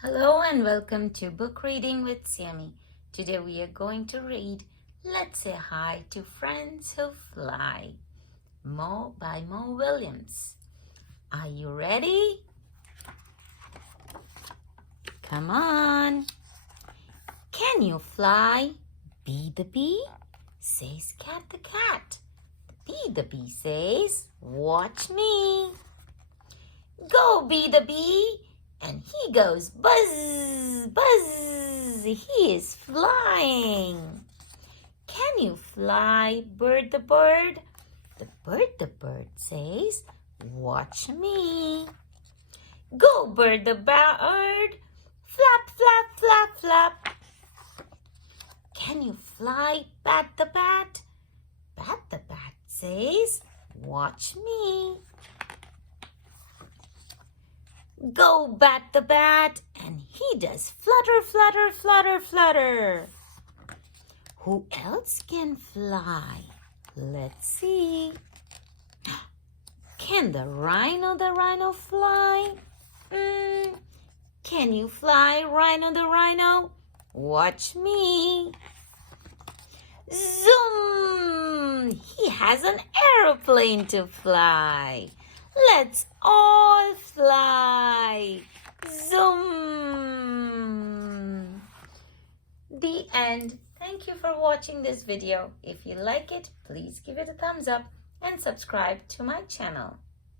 Hello and welcome to Book Reading with Sammy. Today we are going to read Let's Say Hi to Friends Who Fly by Mo Willems. Are you ready? Come on. Can you fly? Bee the bee says cat the cat. The bee says, watch me. Go bee the bee. And he goes buzz, buzz. He is flying. Can you fly, bird the bird? The bird says, watch me. Go bird the bird. Flap, flap, flap, flap. Can you fly, bat the bat? Bat the bat says, watch me. Go bat the bat, and he does flutter, flutter, flutter, flutter. Who else can fly? Let's see. Can the rhino fly? Can you fly, Rhino the Rhino? Watch me. Zoom! He has an aeroplane to fly. Let's all fly. Zoom. The end. Thank you for watching this video. If you like it, please give it a thumbs up and subscribe to my channel.